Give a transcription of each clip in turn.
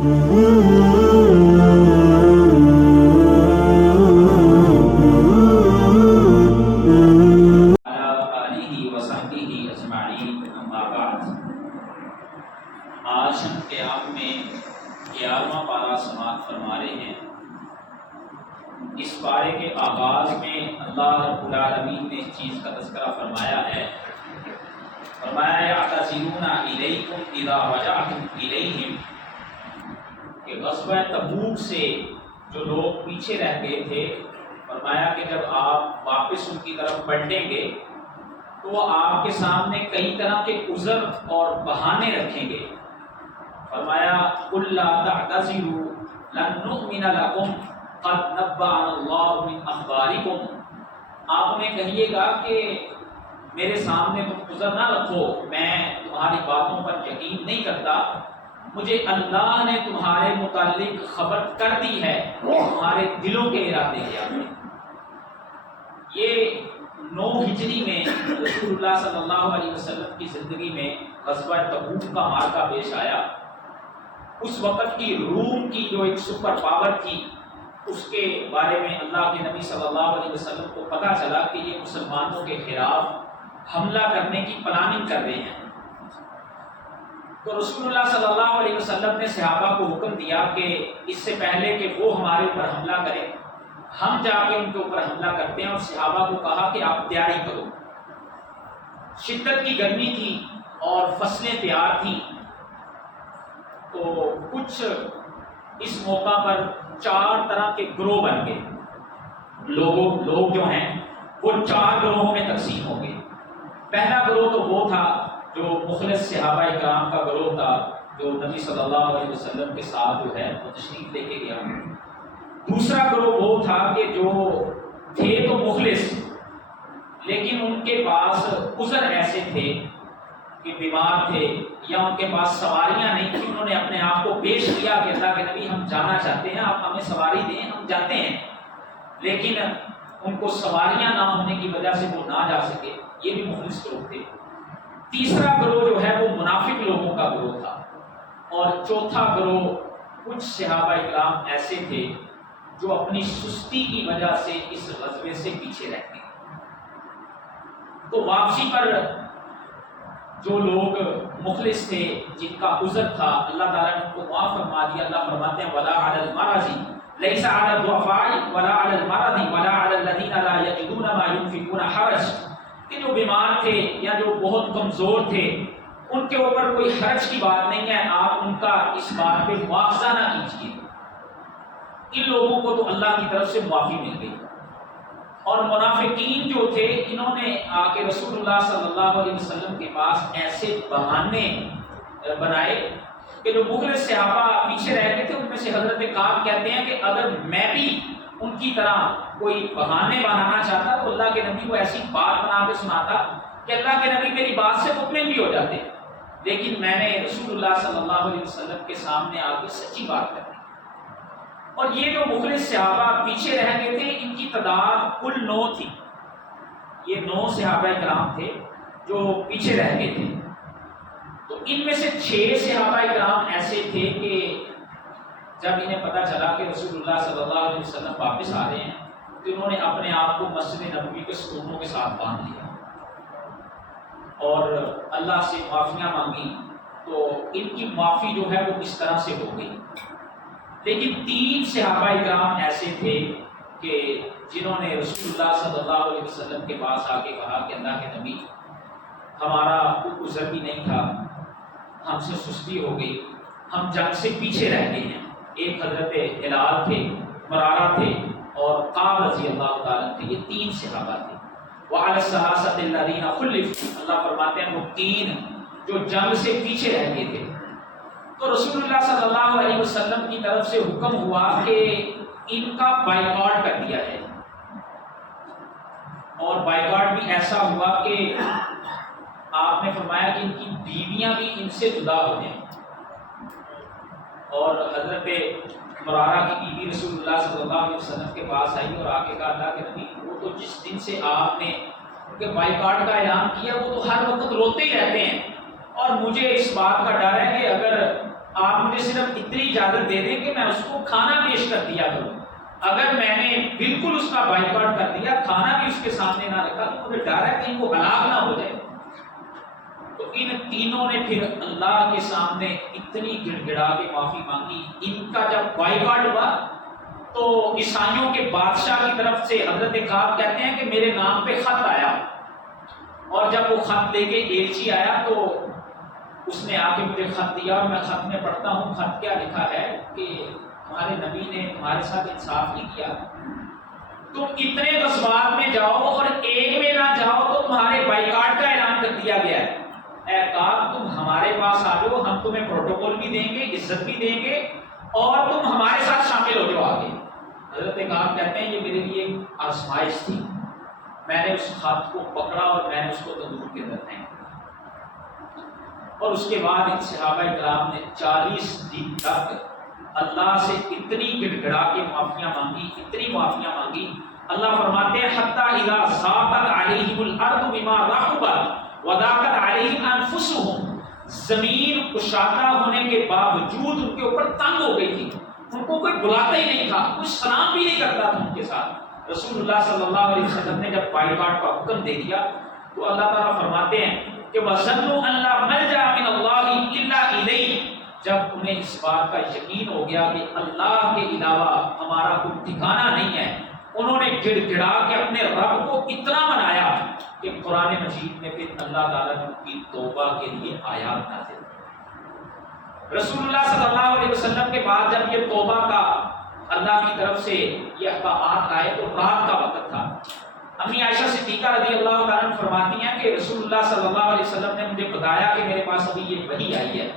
آج ہم قیام میں 11واں پارہ سماعت فرما رہے ہیں۔ اس پارے کے آغاز میں اللہ رب العالمین نے اس چیز کا تذکرہ فرمایا ہے، فرمایا یعتذرون الیکم اذا رجعتم الیہم، کہ غزوہ تبوک سے جو لوگ پیچھے رہ گئے تھے، فرمایا کہ جب آپ واپس ان کی طرف پلٹیں گے تو وہ آپ کے سامنے کئی طرح کے عذر اور بہانے رکھیں گے۔ فرمایا قل لا تعتذروا لن نؤمن لکم قد نبأنا اللہ من اخبارکم، آپ انہیں کہیے گا کہ میرے سامنے تم عذر نہ رکھو، میں تمہاری باتوں پر یقین نہیں کرتا، مجھے اللہ نے تمہارے متعلق خبر کر دی ہے، تمہارے دلوں کے ارادے کیا ہیں۔ یہ 9 ہجری میں رسول اللہ صلی اللہ علیہ وسلم کی زندگی میں غزوہ تبوک کا معرکہ پیش آیا۔ اس وقت کی روم کی جو ایک سپر پاور تھی، اس کے بارے میں اللہ کے نبی صلی اللہ علیہ وسلم کو پتہ چلا کہ یہ مسلمانوں کے خلاف حملہ کرنے کی پلاننگ کر رہے ہیں۔ تو رسول اللہ صلی اللہ علیہ وسلم نے صحابہ کو حکم دیا کہ اس سے پہلے کہ وہ ہمارے اوپر حملہ کریں، ہم جا کے ان کے اوپر حملہ کرتے ہیں، اور صحابہ کو کہا کہ آپ تیاری کرو۔ شدت کی گرمی تھی اور فصلیں تیار تھیں، تو کچھ اس موقع پر 4 طرح کے گروہ بن گئے، لوگ جو ہیں وہ 4 گروہوں میں تقسیم ہو گئے۔ پہلا گروہ تو وہ تھا جو مخلص صحابہ کرام کا گروہ تھا، جو نبی صلی اللہ علیہ وسلم کے ساتھ جو ہے وہ تشریف لے کے گیا۔ دوسرا گروہ وہ تھا کہ جو تھے تو مخلص، لیکن ان کے پاس عذر ایسے تھے کہ بیمار تھے یا ان کے پاس سواریاں نہیں تھیں، انہوں نے اپنے آپ کو پیش کیا کہ اللہ کے نبی ہم جانا چاہتے ہیں، آپ ہمیں سواری دیں، ہم جاتے ہیں، لیکن ان کو سواریاں نہ ہونے کی وجہ سے وہ نہ جا سکے۔ یہ بھی مخلص لوگ تھے۔ تیسرا گروہ جو ہے وہ منافق لوگوں کا گروہ تھا، اور چوتھا گروہ کچھ صحابہ کرام ایسے تھے جو اپنی سستی کی وجہ سے اس غزوے سے پیچھے رہ گئے۔ تو واپسی پر جو لوگ مخلص تھے، جن کا عذر تھا، اللہ تعالیٰ نے ان کو معاف فرما دیا۔ اللہ فرماتے ہیں وَلَا عَلَى الْمَرَضِ لَيْسَ عَلَى الضُّعَفَاءِ وَلَا عَلَى الْمَرَضِ وَلَا عَلَى الَّذِينَ لَا يَجِدُونَ مَا يُنْفِقُونَ حَرَجٌ، کہ جو بیمار تھے یا جو بہت کمزور تھے ان کے اوپر کوئی حرج کی بات نہیں ہے، آپ ان کا اس بات پہ مواخذہ نہ کیجیے۔ ان لوگوں کو تو اللہ کی طرف سے معافی مل گئی۔ اور منافقین جو تھے، انہوں نے آ کے رسول اللہ صلی اللہ علیہ وسلم کے پاس ایسے بہانے بنائے کہ جو مخلص صحابہ پیچھے رہ گئے تھے، ان میں سے حضرت کعب کہتے ہیں کہ اگر میں بھی ان کی طرح کوئی بہانے بنانا چاہتا تو اللہ کے نبی کو ایسی بات بنا کے سناتا کہ اللہ کے نبی میری بات سے مطمئن بھی ہو جاتے، لیکن میں نے رسول اللہ صلی اللہ علیہ وسلم کے سامنے آ کے سچی بات کر دی۔ اور یہ جو مخلص صحابہ پیچھے رہ گئے تھے، ان کی تعداد کل 9 تھی۔ یہ 9 صحابہ کرام تھے جو پیچھے رہ گئے تھے۔ تو ان میں سے 6 صحابہ کرام ایسے تھے کہ جب انہیں پتہ چلا کہ رسول اللہ صلی اللہ علیہ وسلم واپس آ رہے ہیں تو انہوں نے اپنے آپ کو مسجد نبوی کے ستونوں کے ساتھ باندھ لیا اور اللہ سے معافیاں مانگی۔ تو ان کی معافی جو ہے وہ اس طرح سے ہو گئی۔ لیکن 3 صحابہ کرام ایسے تھے کہ جنہوں نے رسول اللہ صلی اللہ علیہ وسلم کے پاس آ کے کہا کہ اللہ کے نبی ہمارا کوئی عذر بھی نہیں تھا، ہم سے سستی ہو گئی، ہم جنگ سے پیچھے رہ گئے ہیں۔ ایک حضرت ہلال تھے، مرارہ تھے، اور قعب رضی اللہ تعالیٰ تھے۔ یہ 3 صحابہ تھے۔ وعلی الثلاثة الذین خلفوا، اللہ فرماتے ہیں وہ 3 جو جنگ سے پیچھے رہ گئے تھے۔ تو رسول اللہ صلی اللہ علیہ وسلم کی طرف سے حکم ہوا کہ ان کا بائیکاٹ کر دیا جائے، اور بائیکاٹ بھی ایسا ہوا کہ آپ نے فرمایا کہ ان کی بیویاں بھی ان سے جدا ہو جائیں۔ اور حضرت مرارہ کی بیوی رسول اللہ صلی اللہ علیہ وسلم کے پاس آئی اور آ کے کہا اللہ کے نبی وہ تو جس دن سے آپ نے ان کے بائیکاٹ کا اعلان کیا وہ تو ہر وقت روتے ہی رہتے ہیں، اور مجھے اس بات کا ڈر ہے کہ اگر آپ مجھے صرف اتنی اجازت دے دیں کہ میں اس کو کھانا پیش کر دیا کروں. اگر میں نے بالکل اس کا بائیکاٹ کر دیا، کھانا بھی اس کے سامنے نہ رکھا، تو مجھے ڈر ہے کہیں وہ ہلاک نہ ہو جائے. تو ان تینوں نے پھر اللہ کے سامنے اتنی گڑ گڑا کے معافی مانگی. ان کا جب بائیکاٹ ہوا تو عیسائیوں کے بادشاہ کی طرف سے حضرت کعب کہتے ہیں کہ میرے نام پہ خط آیا، اور جب وہ خط لے کے ایلچی آیا تو اس نے آ کے مجھے خط دیا، اور میں خط میں پڑھتا ہوں. خط کیا لکھا ہے کہ تمہارے نبی نے تمہارے ساتھ انصاف نہیں کیا، تم اتنے غزوات میں جاؤ اور ایک میں نہ جاؤ تو تمہارے بائیکاٹ کا اعلان کر دیا گیا ہے. اے کعب تم ہمارے پاس آ جاؤ، ہم تمہیں پروٹوکول بھی دیں گے، عزت بھی دیں گے، اور تم ہمارے ساتھ شامل ہو جاؤ آگے. حضرت کعب کہتے ہیں یہ میرے لیے ایک آزمائش تھی. میں نے اس خط کو پکڑا اور میں نے اس کو تندور کے اندر پھینک دیا. اور اس کے بعد ان صحابہ کرام نے 40 دن تک اللہ سے اتنی گڑ گڑا کے معافیاں مانگی، اتنی معافیاں مانگی. اللہ فرماتے ہیں حتی اذا ضاقت علیہم الارض بما رحبت وضاقت علیہم انفسہم، زمین کشادہ ہونے کے باوجود ان کے اوپر تنگ ہو گئی تھی، ان کو کوئی بلاتا ہی نہیں تھا، کوئی سلام بھی نہیں کرتا تھا ان کے ساتھ. رسول اللہ صلی اللہ علیہ وسلم نے جب بائیکاٹ کا حکم دے دیا تو اللہ تعالیٰ فرماتے ہیں کہ وَظَنُّوا أَن لَّا مَلْجَأَ مِنَ اللَّهِ إِلَّا إِلَيْهِ، جب انہیں اس بات کا یقین ہو گیا کہ اللہ کے علاوہ ہمارا کوئی ٹھکانہ نہیں ہے، انہوں نے گڑ گڑا کے اپنے رب کو اتنا منایا کہ قرآن مجید میں پھر اللہ تعالیٰ نے ان کی توبہ کے لیے آیات نازل. رسول اللہ صلی اللہ علیہ وسلم کے بعد جب یہ توبہ کا اللہ کی طرف سے یہ احکامات آئے تو رات کا وقت تھا. امی عائشہ صدیقہ رضی اللہ تعالیٰ عنہ فرماتی ہیں کہ رسول اللہ صلی اللہ علیہ وسلم نے مجھے بتایا کہ میرے پاس ابھی یہ وحی آئی ہے.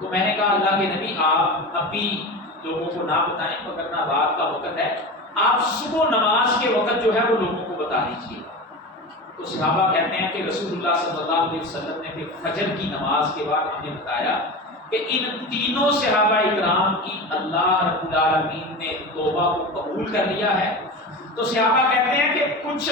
تو میں نے کہا اللہ کے نبی آپ ابھی لوگوں کو نہ بتائیں، مگر نہ رات کا وقت ہے، آپ صبح نماز کے وقت جو ہے وہ لوگوں کو بتا دیجیے. تو صحابہ کہتے ہیں کہ رسول اللہ صلی اللہ علیہ وسلم نے پھر فجر کی نماز کے بعد ہمیں بتایا کہ ان تینوں صحابہ اکرام کی اللہ رب العالمین نے توبہ کو قبول کر لیا ہے. تو صحابہ کہتے ہیں کہ کچھ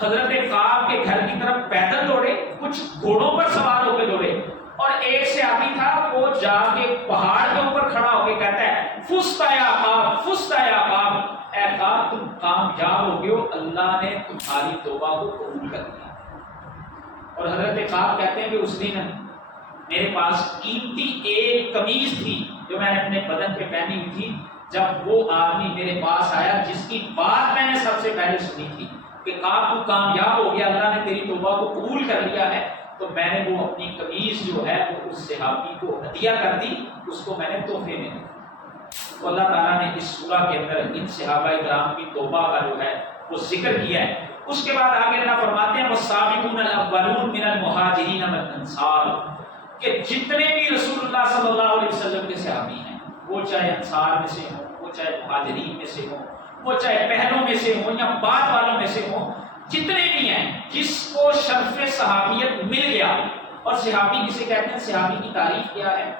حضرت کعب کے گھر کی طرف پیدل دوڑے، کچھ گھوڑوں پر سوار ہو کے دوڑے، اور ایک صحابی تھا وہ جا کے پہاڑ کے اوپر کھڑا ہو کے کہتا ہے فزت یا کعب، فزت یا کعب، اے کعب تم کامیاب ہو گئے ہو، اللہ نے تمہاری توبہ کو قبول کر لیا. اور حضرت کعب کہتے ہیں کہ اس دن میرے پاس قیمتی ایک قمیض تھی جو میں نے اپنے بدن پہ پہنی ہوئی تھی. جب وہ آدمی میرے پاس آیا جس کی بات میں نے سب سے پہلے سنی تھی کہ کعب تو کامیاب ہو گیا، اللہ نے تیری توبہ کو قبول کر لیا ہے، تو میں نے وہ اپنی قمیض جو ہے وہ اس صحابی کو ہدیہ کر دی، اس کو میں نے تحفے میں دی. تو اللہ تعالیٰ نے اس سورہ کے اندر ان صحابہ کرام کی توبہ کا جو ہے وہ ذکر کیا ہے. اس کے بعد آگے اللہ فرماتے ہیں والسابقون الاولون من المہاجرین والانصار، کہ جتنے بھی رسول اللہ صلی اللہ علیہ وسلم کے صحابی ہیں، وہ چاہے انصار میں سے ہوں، وہ چاہے مہاجرین میں سے ہوں، وہ چاہے پہلوں میں سے ہوں یا بعد والوں میں سے ہوں، جتنے بھی ہیں جس کو شرف صحابیت مل گیا. اور صحابی کسے کہتے ہیں؟ صحابی کی تعریف کیا ہے؟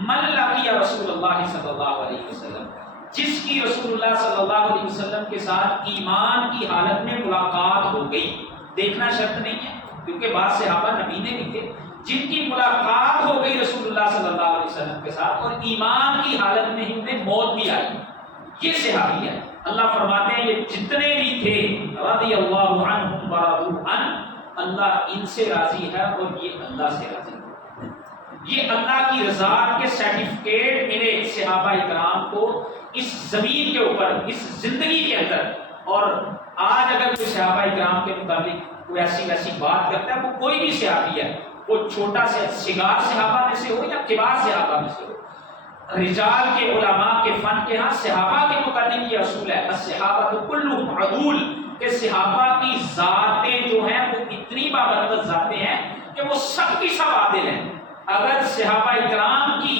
من لقی رسول اللہ صلی اللہ علیہ وسلم، جس کی رسول اللہ صلی اللہ علیہ وسلم کے ساتھ ایمان کی حالت میں ملاقات ہو گئی. دیکھنا شرط نہیں ہے کیونکہ بعض صحابہ نبینے بھی تھے جن کی ملاقات ہو گئی رسول اللہ صلی اللہ علیہ وسلم کے ساتھ اور ایمان کی حالت میں ہی انہیں موت بھی آئی، یہ صحابی ہے. اللہ فرماتے ہیں یہ جتنے بھی تھے رضی اللہ عنہم ورضوا عنہ، اللہ ان سے راضی ہے اور یہ اللہ سے راضی ہے. یہ اللہ کی رضا کے سرٹیفکیٹ ملے صحابہ کرام کو اس زمین کے اوپر، اس زندگی کے اندر. اور آج اگر کوئی صحابہ کرام کے متعلق کوئی ایسی ویسی بات کرتا ہے، وہ کوئی بھی صحابی ہے، وہ چھوٹا سے صغار صحابہ میں سے ہو یا کبار صحابہ میں سے ہو، رجال کے علماء کے فن کے ہاں صحابہ کے متعلق یہ اصول ہے الصحابہ کلہم عدول، کہ صحابہ کی ذاتیں جو ہیں وہ اتنی بابرکت ذاتیں ہیں کہ وہ سب کی سب عادل ہیں. اگر صحابہ اکرام کی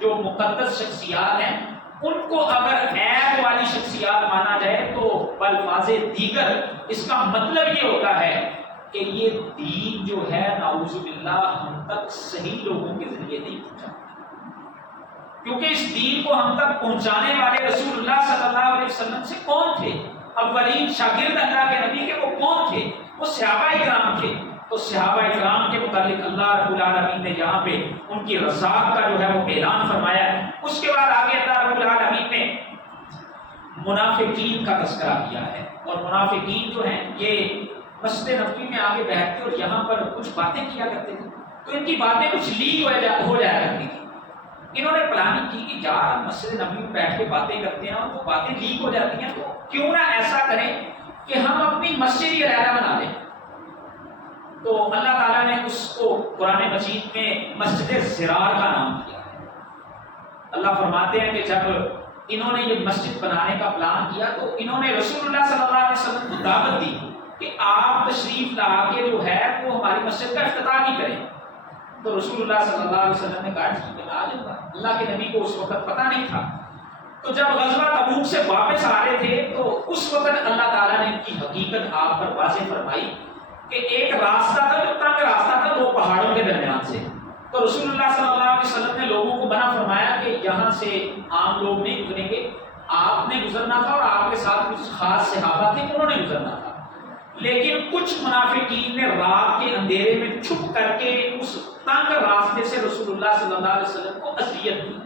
جو مقدس شخصیات ہیں ان کو اگر عیب والی شخصیات مانا جائے تو بالفاظ دیگر اس کا مطلب یہ ہوتا ہے کہ یہ دین جو ہے نعوذ باللہ ہم تک صحیح لوگوں کے ذریعے نہیں پہنچا، کیونکہ اس دین کو ہم تک پہنچانے والے رسول اللہ صلی اللہ علیہ وسلم سے کون تھے؟ اولین شاگرد اللہ کے نبی کے وہ کون تھے؟ وہ صحابہ کرام تھے. تو صحابہ اکرام کے متعلق اللہ رب العالمین نے یہاں پہ ان کی رضاعت کا جو ہے وہ اعلان فرمایا ہے۔ اس کے بعد آگے اللہ رب العالمین نے منافقین کا تذکرہ کیا ہے، اور منافقین جو ہیں یہ مسجد نبوی میں آگے بیٹھتے اور یہاں پر کچھ باتیں کیا کرتے تھے، تو ان کی باتیں کچھ لیک ہو جایا کرتی تھی۔ انہوں نے پلاننگ کی کہ یار مسجد نبوی میں بیٹھ کے باتیں کرتے ہیں اور وہ باتیں لیک ہو جاتی ہیں، تو کیوں نہ ایسا کریں کہ ہم اپنی مسجد ہی علیحدہ بنا لیں۔ تو اللہ تعالیٰ نے اس کو قرآن مجید میں مسجد زرار کا نام دیا ہے۔ اللہ فرماتے ہیں کہ جب انہوں نے یہ مسجد بنانے کا پلان کیا تو انہوں نے رسول اللہ صلی اللہ علیہ وسلم کو دعوت دی کہ آپ تشریف لا کے جو ہے وہ ہماری مسجد کا افتتاح بھی کریں۔ تو رسول اللہ صلی اللہ علیہ وسلم نے کہا ٹھیک ہے میں آ جاؤں گا۔ اللہ کے نبی کو اس وقت پتہ نہیں تھا۔ تو جب غزوہ تبوک سے واپس آ رہے تھے تو اس وقت اللہ تعالیٰ نے ان کی حقیقت آپ پر واضح فرمائی کہ ایک راستہ تھا جو تنگ راستہ تھا دو پہاڑوں کے درمیان سے۔ تو رسول اللہ صلی اللہ علیہ وسلم نے لوگوں کو منع فرمایا کہ یہاں سے عام لوگ نہیں گزریں گے، آپ نے گزرنا تھا اور آپ کے ساتھ کچھ خاص صحابہ تھے انہوں نے گزرنا تھا۔ لیکن کچھ منافقین نے رات کے اندھیرے میں چھپ کر کے اس تنگ راستے سے رسول اللہ صلی اللہ علیہ وسلم کو اذیت دی۔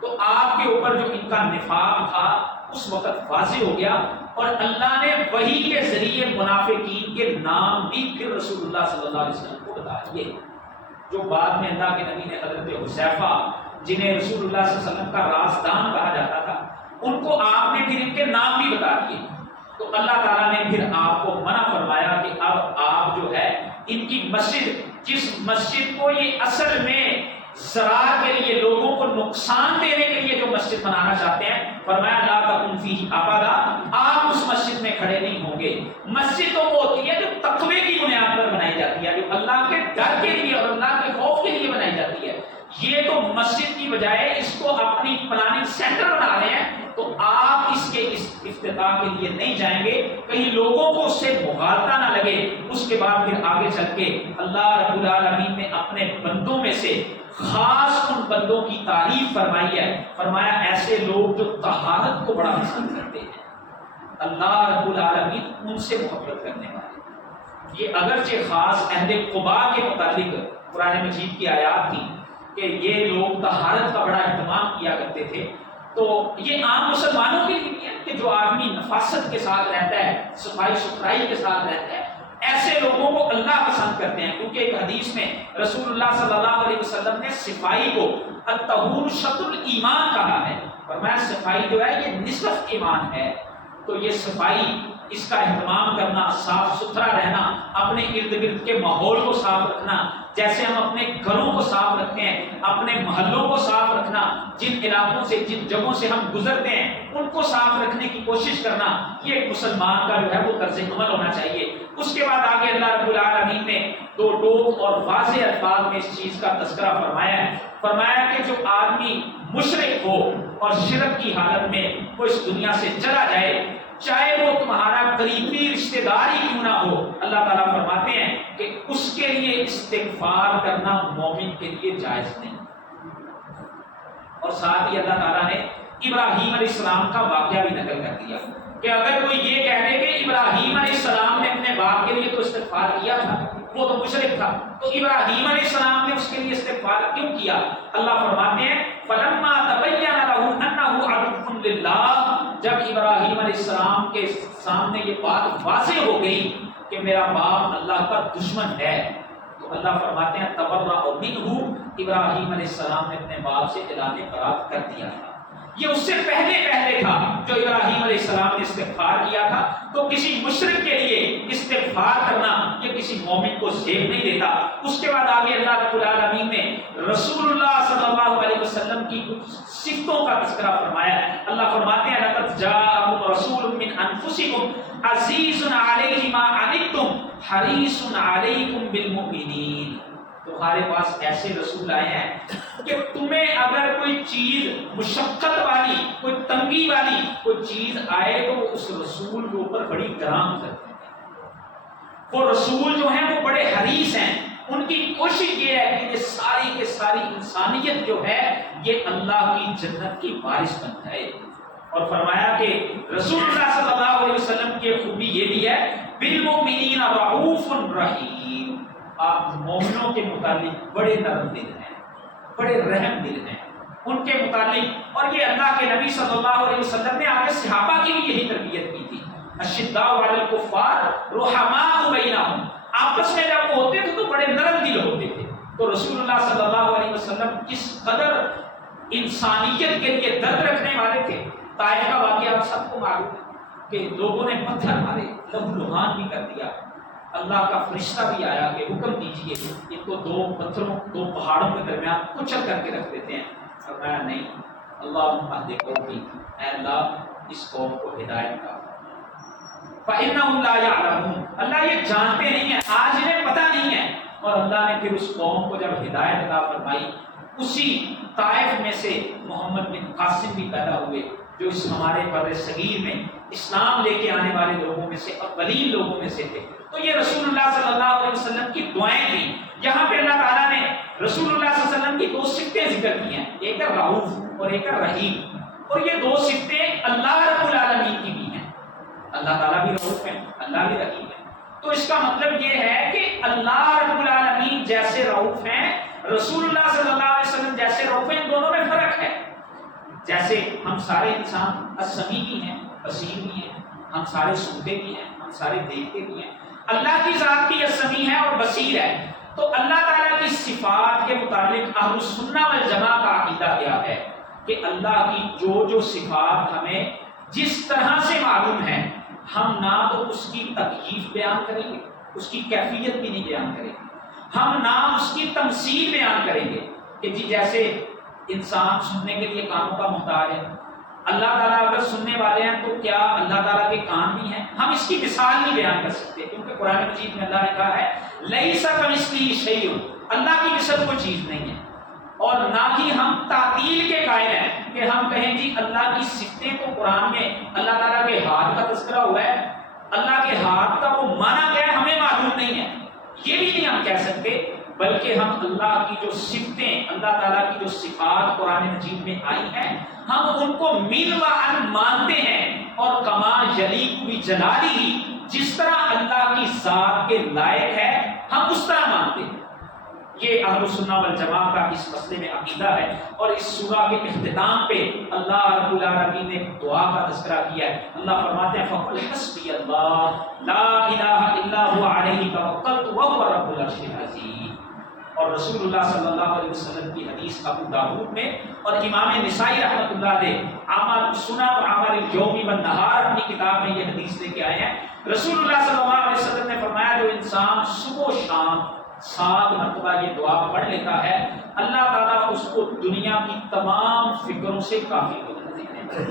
تو آپ کے اوپر جو ان کا نفاق تھا اس وقت واضح ہو گیا، اور اللہ نے وحی کے ذریعے منافقین کے نام بھی پھر رسول اللہ صلی اللہ علیہ وسلم کو بتا دیے، جو بعد میں اللہ کے نبی نے حضرت حذیفہ جنہیں رسول اللہ صلی اللہ علیہ وسلم کا رازدان کہا جاتا تھا ان کو آپ نے پھر ان کے نام بھی بتا دیے۔ تو اللہ تعالیٰ نے پھر آپ کو منع فرمایا کہ اب آپ جو ہے ان کی مسجد، جس مسجد کو یہ اصل میں ضرار کے لیے لوگوں کو نقصان دینے کے لیے جو مسجد بنانا چاہتے ہیں، فرمایا لا تقم فیہ ابدا، آپ اس مسجد میں کھڑے نہیں ہوں گے۔ مسجد تو وہ ہوتی ہے جو تقوی کی بنیاد پر بنائی جاتی ہے، جو اللہ کے ڈر کے لیے اور اللہ کے خوف کے لیے بنائی جاتی ہے۔ یہ تو مسجد کی بجائے اس کو اپنی پلاننگ سینٹر بنا رہے ہیں، تو آپ اس کے افتتاح کے لیے نہیں جائیں گے، کہیں لوگوں کو اس سے مغالطہ نہ لگے۔ اس کے بعد پھر آگے چل کے اللہ رب العالمین نے اپنے بندوں میں سے خاص ان بندوں کی تعریف فرمائی ہے، فرمایا ایسے لوگ جو طہارت کو بڑا پسند کرتے ہیں، اللہ رب العالمین ان سے محبت کرنے والے۔ یہ اگرچہ خاص اہل قباء کے متعلق قرآن مجید کی آیات تھی کہ یہ لوگ طہارت کا بڑا اہتمام کیا کرتے تھے، تو یہ عام مسلمانوں کے لیے بھی ہے کہ جو آدمی نفاست کے ساتھ رہتا ہے، صفائی ستھرائی کے ساتھ رہتا ہے، ایسے لوگوں کو اللہ پسند کرتے ہیں، کیونکہ ایک حدیث میں رسول اللہ صلی اللہ علیہ وسلم نے صفائی کو الطہور شطر الایمان کہا ہے، فرمایا صفائی جو ہے یہ نصف ایمان ہے۔ تو یہ صفائی، اس کا اہتمام کرنا، صاف ستھرا رہنا، اپنے ارد گرد کے ماحول کو صاف رکھنا، جیسے ہم اپنے گھروں کو صاف رکھتے ہیں، اپنے محلوں کو صاف رکھنا، جن علاقوں سے جن جگہوں سے ہم گزرتے ہیں ان کو صاف رکھنے کی کوشش کرنا، یہ ایک مسلمان کا جو ہے وہ طرز عمل ہونا چاہیے۔ اس کے بعد آگے اللہ رب العالمین نے دو ٹوک اور واضح الفاظ میں اس چیز کا تذکرہ فرمایا ہے، فرمایا کہ جو آدمی مشرک ہو اور شرک کی حالت میں وہ اس دنیا سے چلا جائے، چاہے وہ تمہارا قریبی رشتہ دار ہی کیوں نہ ہو، اللہ تعالیٰ فرماتے ہیں کہ اس کے لیے استغفار کرنا مومن کے لیے جائز نہیں۔ اور ساتھ ہی اللہ تعالیٰ نے ابراہیم علیہ السلام کا واقعہ بھی نقل کر دیا کہ اگر کوئی یہ کہہ دے کہ ابراہیم علیہ السلام نے اپنے باپ کے لیے تو استغفار کیا تھا، وہ تو مشرک تھا، تو ابراہیم علیہ السلام نے اس کے لیے استغفار کیوں کیا؟ اللہ فرماتے ہیں فلما تبین له انه عدو للہ، جب ابراہیم علیہ السلام کے سامنے یہ بات واضح ہو گئی کہ میرا باپ اللہ کا دشمن ہے، تو اللہ فرماتے ہیں تبرأ منہ، ابراہیم علیہ السلام نے اپنے باپ سے اعلان برات کر دیا تھا۔ یہ اس سے پہلے تھا جو ابراہیم علیہ السلام نے استغفار کیا تھا، تو کسی مشرک کے لیے استغفار کرنا یہ کسی مومن کو زیب نہیں دیتا۔ اس کے بعد آگے اللہ رب العالمین نے رسول اللہ صلی اللہ علیہ وسلم کی کچھ صفتوں کا تذکرہ فرمایا ہے۔ اللہ فرماتے ہیں لقد جاءکم رسول من انفسکم عزیز علیہ ما عنتم حریص علیکم بالمؤمنین، تمہارے پاس ایسے رسول آئے ہیں کہ تمہیں اگر کوئی چیز مشقت والی، کوئی تنگی والی کوئی چیز آئے تو اس رسول کے اوپر بڑی گراں گزرتے ہیں۔ وہ رسول جو ہیں وہ بڑے حریص ہیں، ان کی کوشش یہ ہے کہ یہ ساری کے ساری انسانیت جو ہے یہ اللہ کی جنت کی وارث بن جائے۔ اور فرمایا کہ رسول اللہ صلی اللہ علیہ وسلم کی خوبی یہ بھی ہے بالمؤمنین رؤوف رحیم، آپ مومنوں کے متعلق بڑے نرم دل ہیں، بڑے رحم دل ہیں ان کے متعلق۔ اور یہ اللہ کے نبی صلی اللہ علیہ وسلم نے آگے صحابہ کی بھی یہی تربیت کی تھی، اشداء علی الکفار رحماء بینہم، آپس میں جب وہ ہوتے تھے تو بڑے نرم دل ہوتے تھے۔ تو رسول اللہ صلی اللہ علیہ وسلم کس قدر انسانیت کے لیے درد رکھنے والے تھے۔ طائف کا واقعہ آپ سب کو معلوم ہے کہ لوگوں نے پتھر مارے، لہو لہان بھی کر دیا، اللہ کا فرشتہ بھی آیا کہ حکم دیجئے ان کو دو پہاڑوں کے درمیان کچل کر کے رکھ دیتے ہیں۔ فرمایا نہیں، اللہم اہد قومی، اے اللہ اس قوم کو ہدایت کا، فإنہم لا یعلمون، اللہ یہ جانتے نہیں ہیں، آج انہیں پتہ نہیں ہے۔ اور اللہ نے پھر اس قوم کو جب ہدایت عطا فرمائی، اسی طائف میں سے محمد بن قاسم بھی پیدا ہوئے جو اس ہمارے بر صغیر میں اسلام لے کے آنے والے لوگوں میں سے اولین لوگوں میں سے تھے۔ تو یہ رسول اللہ صلی اللہ علیہ وسلم کی دعائیں تھیں۔ یہاں پہ اللہ تعالیٰ نے رسول اللہ صلی اللہ علیہ وسلم کی 2 صفتیں ذکر کی ہیں، ایک ہے رؤوف اور ایک ہے رحیم، اور یہ 2 صفتیں اللہ رب العالمین کی بھی ہیں۔ اللہ تعالیٰ بھی رؤوف ہیں، اللہ بھی رحیم ہے۔ تو اس کا مطلب یہ ہے کہ اللہ رب العالمین جیسے رؤوف ہیں، رسول اللہ صلی اللہ علیہ وسلم جیسے رؤوف ہیں، ان دونوں میں فرق ہے۔ جیسے ہم سارے انسان السمیع بھی ہیں، بصیر بھی ہیں، ہم سارے سنتے بھی ہیں، ہم سارے دیکھتے بھی ہیں، اللہ کی ذات بھی السمیع ہے اور بصیر ہے۔ تو اللہ تعالیٰ کی صفات کے متعلق اہل السنہ والجماعہ کا عقیدہ کیا ہے کہ اللہ کی جو صفات ہمیں جس طرح سے معلوم ہے، ہم نہ تو اس کی تکییف بیان کریں گے، اس کی کیفیت بھی نہیں بیان کریں گے، ہم نہ اس کی تمثیل بیان کریں گے کہ جی جیسے انسان سننے کے لیے کانوں کا محتاج ہے، اللہ تعالیٰ اگر سننے والے ہیں تو کیا اللہ تعالیٰ کے کان بھی ہیں؟ ہم اس کی مثال نہیں بیان کر سکتے، کیونکہ قرآن مجید میں اللہ نے کہا ہے لیس کمثلہ شیء، اللہ کی مثل کوئی چیز نہیں ہے۔ اور نہ ہی ہم تعطیل کے قائل ہیں کہ ہم کہیں جی اللہ کی صفتیں تو قرآن میں اللہ تعالیٰ کے ہاتھ کا تذکرہ ہوا ہے، اللہ کے ہاتھ کا وہ معنی کیا ہے ہمیں معلوم نہیں ہے، یہ بھی نہیں ہم کہہ سکتے، بلکہ ہم اللہ کی جو صفتیں، اللہ تعالیٰ کی جو صفات قرآن مجید میں آئی ہیں، ہم ان کو من و عن مانتے ہیں، اور کما یلیق بجلالہ، جس طرح اللہ کی ذات کے لائق ہے ہم اس طرح مانتے ہیں۔ یہ اہل السنہ والجماعہ کا اس مسئلے میں عقیدہ ہے۔ اور اس سورہ کے اختتام پہ اللہ رب العالمین نے دعا کا تذکرہ کیا ہے۔ اللہ فرماتے ہیں فَقُلْ حَسْبِيَ اللَّهُ لَا إِلَٰهَ إِلَّا هُوَ عَلَيْهِ تَوَكَّلْتُ وَهُوَ رَبُّ الْعَرْشِ الْعَظِيمِ۔ اور رسول اللہ صلی اللہ علیہ وسلم کی حدیث ابو داؤد میں اور امام نسائی رحمۃ اللہ علیہ اعمال السنن و اعمال اليوم والنہار اپنی کتاب میں یہ حدیث لے کے آئے ہیں۔ رسول اللہ صلی اللہ علیہ وسلم نے فرمایا جو انسان صبح و شام 7 مرتبہ یہ دعا پڑھ لیتا ہے، اللہ تعالیٰ اس کو دنیا کی تمام فکروں سے کافی ہو جاتے ہیں۔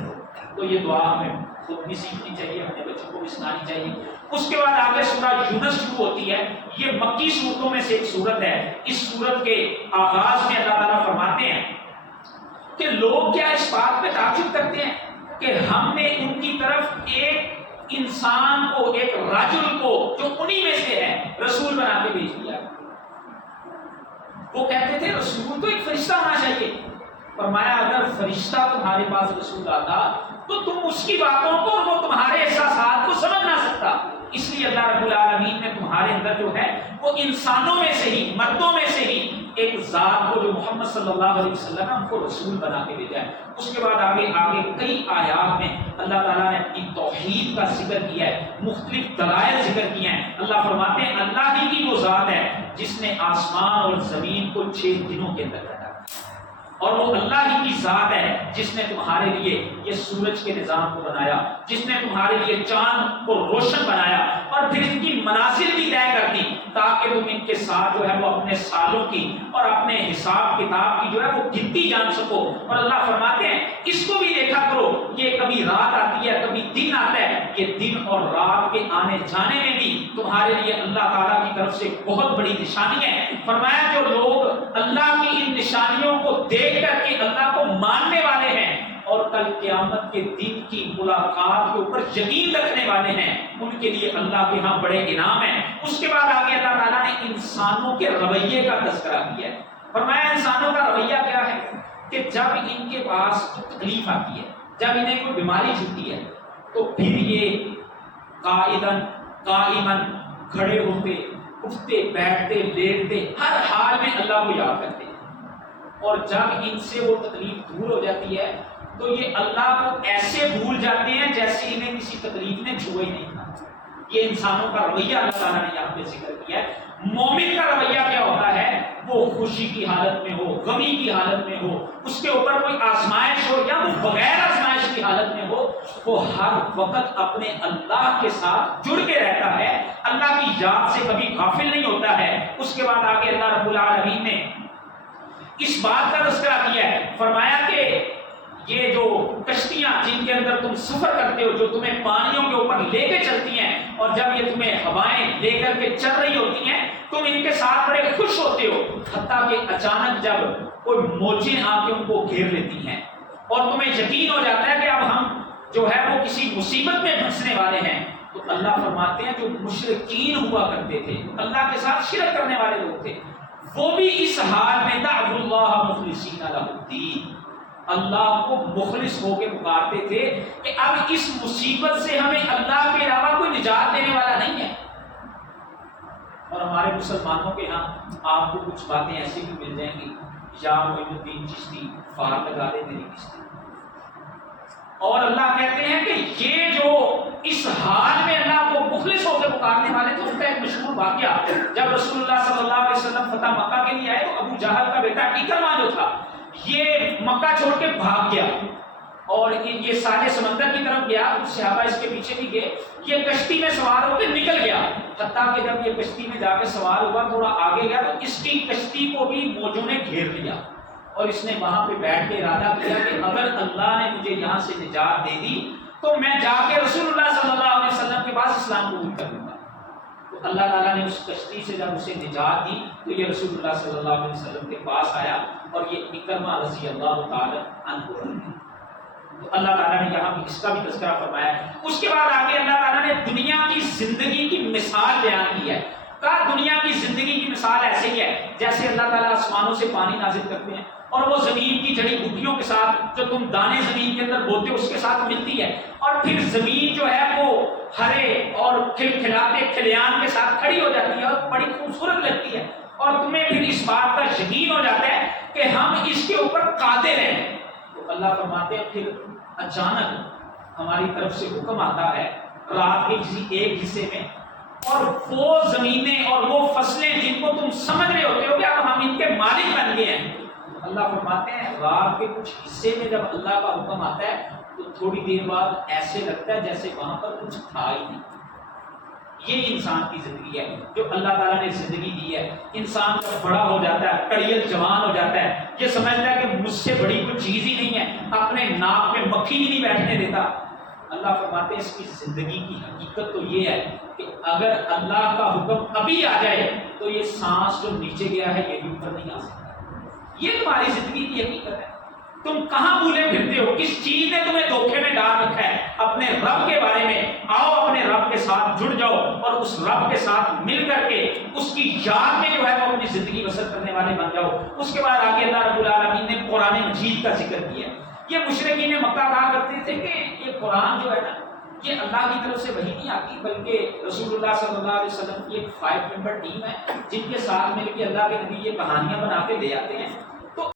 تو یہ دعا ہمیں خود بھی سیکھنی چاہیے، اپنے بچوں کو بھی سنانی چاہیے۔ اس کے بعد آگے سورہ یونس شروع ہوتی ہے، یہ مکی سورتوں میں سے ایک سورت ہے۔ اس سورت کے آغاز میں اللہ تعالیٰ فرماتے ہیں کہ لوگ کیا اس بات پہ تعجب کرتے ہیں کہ ہم نے ان کی طرف ایک انسان کو، ایک رجل کو جو انہی میں سے ہے رسول بنا کے بھیج دیا۔ وہ کہتے تھے رسول تو ایک فرشتہ ہونا چاہیے۔ فرمایا اگر فرشتہ تمہارے پاس رسول آتا تو تم اس کی باتوں کو اور وہ تمہارے احساسات کو سمجھ نہ سکتا۔ اس لیے اللہ رب العالمین نے تمہارے اندر جو ہے وہ انسانوں میں سے ہی، مردوں میں سے ہی ایک ذات کو جو محمد صلی اللہ علیہ وسلم ہے ان کو رسول بنا کے بھیجا ہے۔ اس کے بعد آگے کئی آیات میں اللہ تعالیٰ نے اپنی توحید کا ذکر کیا ہے، مختلف دلائل ذکر کیے ہیں۔ اللہ فرماتے ہیں اللہ ہی کی وہ ذات ہے جس نے آسمان اور زمین کو 6 دنوں کے اندر بنایا، اور وہ اللہ ہی کی ذات ہے جس نے تمہارے لیے یہ سورج کے نظام کو بنایا، جس نے تمہارے لیے چاند کو روشن بنایا اور پھر ان کی منازل بھی طے کر دی تاکہ تم ان کے ساتھ جو ہے وہ اپنے سالوں کی اور اپنے حساب کتاب کی جو ہے وہ گنتی جان سکو۔ اور اللہ فرماتے ہیں اس کو بھی دیکھا کرو، یہ کبھی رات آتی ہے کبھی دن آتا ہے، یہ دن اور رات کے آنے جانے میں بھی تمہارے لیے اللہ تعالیٰ کی طرف سے بہت بڑی نشانی ہے۔ فرمایا جو لوگ اللہ کی ان نشانیوں کو دیکھ کر کے اللہ کو ماننے والے ہیں اور کل قیامت کے دن کی ملاقات کے اوپر یقین رکھنے والے ہیں، ان کے لیے اللہ کے ہاں بڑے انعام ہیں۔ اس کے بعد آگے اللہ تعالیٰ نے انسانوں کے رویے کا تذکرہ کیا ہے۔ فرمایا انسانوں کا رویہ کیا ہے کہ جب ان کے پاس تکلیف آتی ہے، جب انہیں کوئی بیماری چھوٹتی ہے تو پھر یہ قائدن قائمن کھڑے ہوتے، اٹھتے بیٹھتے لیٹتے، ہر حال میں اللہ کو یاد کرتے، اور جب ان سے وہ تکلیف دور ہو جاتی ہے تو یہ اللہ کو ایسے بھول جاتے ہیں جیسے انہیں کسی تکلیف نے چھوا ہی نہیں تھا۔ یہ انسانوں کا رویہ اللہ تعالیٰ نے یہاں پہ ذکر کیا ہے۔ مومن کا رویہ کیا ہوتا ہے؟ وہ خوشی کی حالت میں ہو، غمی کی حالت میں ہو، اس کے اوپر کوئی آزمائش ہو یا وہ بغیر آزمائش کی حالت میں ہو، وہ ہر وقت اپنے اللہ کے ساتھ جڑ کے رہتا ہے، اللہ کی یاد سے کبھی غافل نہیں ہوتا ہے۔ اس کے بعد آگے اللہ رب العالمین نے اس بات کا تذکرہ کیا ہے، فرمایا کہ یہ جو کشتیاں جن کے اندر تم سفر کرتے ہو، جو تمہیں پانیوں کے اوپر لے کے چلتی ہیں، اور جب یہ تمہیں ہوائیں لے کر کے چل رہی ہوتی ہیں، تم ان کے ساتھ بڑے خوش ہوتے ہو، حتیٰ کہ اچانک جب کوئی موجیں آ کے ان کو گھیر لیتی ہیں اور تمہیں یقین ہو جاتا ہے کہ اب ہم جو ہے وہ کسی مصیبت میں پھنسنے والے ہیں، تو اللہ فرماتے ہیں جو مشرکین ہوا کرتے تھے، اللہ کے ساتھ شرک کرنے والے لوگ تھے، وہ بھی اس حال میں دعوا اللہ مخلصین لہ الدین، اللہ کو مخلص ہو کے پکارتے تھے کہ اب اس مصیبت سے ہمیں اللہ کے علاوہ کوئی نجات دینے والا نہیں ہے۔ اور ہمارے مسلمانوں کے ہاں آپ کو کچھ باتیں ایسی بھی مل جائیں گی، یا معین الدین چشتی فار لگا دے میری کشتی، اور اللہ کہتے ہیں کہ یہ جو اس حال میں اللہ کو مخلص ہو کے پکارنے والے تھے، ان کا ایک مشہور واقعہ، جب رسول اللہ صلی اللہ علیہ وسلم فتح مکہ کے لیے آئے تو ابو جہل کا بیٹا اکرمہ جو تھا یہ مکہ چھوڑ کے بھاگ گیا، اور یہ سارے سمندر کی طرف گیا، کچھ صحابہ اس کے پیچھے بھی گئے، یہ کشتی میں سوار ہو کے نکل گیا، حتیٰ کہ جب یہ کشتی میں جا کے سوار ہوا تھوڑا آگے گیا تو اس کی کشتی کو بھی موجوں نے گھیر لیا، اور اس نے وہاں پہ بیٹھ کے ارادہ کیا کہ اگر اللہ نے مجھے یہاں سے نجات دے دی تو میں جا کے رسول اللہ صلی اللہ علیہ وسلم کے پاس اسلام قبول کر لوں گا۔ تو اللہ تعالیٰ نے اس کشتی سے جب اسے نجات دی تو یہ رسول اللہ صلی اللہ علیہ وسلم کے پاس آیا، اور یہ اکرمہ رضی اللہ تعالی عنہ ہے۔ تو اللہ تعالیٰ نے یہاں بھی اس کا بھی تذکرہ فرمایا ہے۔ اس کے بعد آگے اللہ تعالیٰ نے دنیا کی زندگی کی مثال بیان کی ہے، کہا دنیا کی زندگی کی مثال ایسے ہی ہے جیسے اللہ تعالیٰ آسمانوں سے پانی نازل کرتے ہیں، اور وہ زمین کی جڑی بوٹیوں کے ساتھ جو تم دانے زمین کے اندر بوتے ہو اس کے ساتھ ملتی ہے، اور پھر زمین جو ہے وہ ہرے اور کھلکھلاتے کھلیان کے ساتھ کھڑی ہو جاتی ہے اور بڑی خوبصورت لگتی ہے، اور تمہیں پھر اس بات کا یقین ہو جاتا ہے کہ ہم اس کے اوپر قادر ہیں۔ تو اللہ فرماتے ہیں پھر اچانک ہماری طرف سے حکم آتا ہے رات کے کسی ایک حصے میں، اور وہ زمینیں اور وہ فصلیں جن کو تم سمجھ رہے ہوتے ہو کہ اب ہم ان کے مالک بن گئے ہیں، اللہ فرماتے ہیں رات کے کچھ حصے میں جب اللہ کا حکم آتا ہے تو تھوڑی دیر بعد ایسے لگتا ہے جیسے وہاں پر کچھ تھا ہی نہیں۔ یہ انسان کی زندگی ہے جو اللہ تعالیٰ نے زندگی دی ہے۔ انسان جب بڑا ہو جاتا ہے، کڑیل جوان ہو جاتا ہے، یہ سمجھتا ہے کہ مجھ سے بڑی کوئی چیز ہی نہیں ہے، اپنے ناک میں مکھی ہی نہیں بیٹھنے دیتا۔ اللہ فرماتے ہیں اس کی زندگی کی حقیقت تو یہ ہے کہ اگر اللہ کا حکم ابھی آ جائے تو یہ سانس جو نیچے گیا ہے یہ بھی اوپر نہیں آ سکتا۔ یہ تمہاری زندگی کی حقیقت ہے۔ تم کہاں بھولے پھرتے ہو؟ کس چیز نے تمہیں دھوکے میں ڈال رکھا ہے؟ اپنے رب کے بارے میں آؤ، اپنے رب کے ساتھ جڑ جاؤ اور اس رب کے ساتھ مل کر کے اس کی یاد میں جو ہے وہ اپنی زندگی بسر کرنے والے بن جاؤ۔ اس کے بعد آگے اللہ رب العالمین نے قرآن مجید کا ذکر کیا۔ یہ مشرکین مکہ کہا کرتے تھے کہ یہ قرآن جو ہے نا یہ اللہ کی طرف سے وحی نہیں آتی، بلکہ رسول اللہ صلی اللہ علیہ وسلم کی ایک 5 ممبر ٹیم ہے جن کے ساتھ مل کے اللہ کے نبی یہ کہانیاں بنا کے لے آتے ہیں،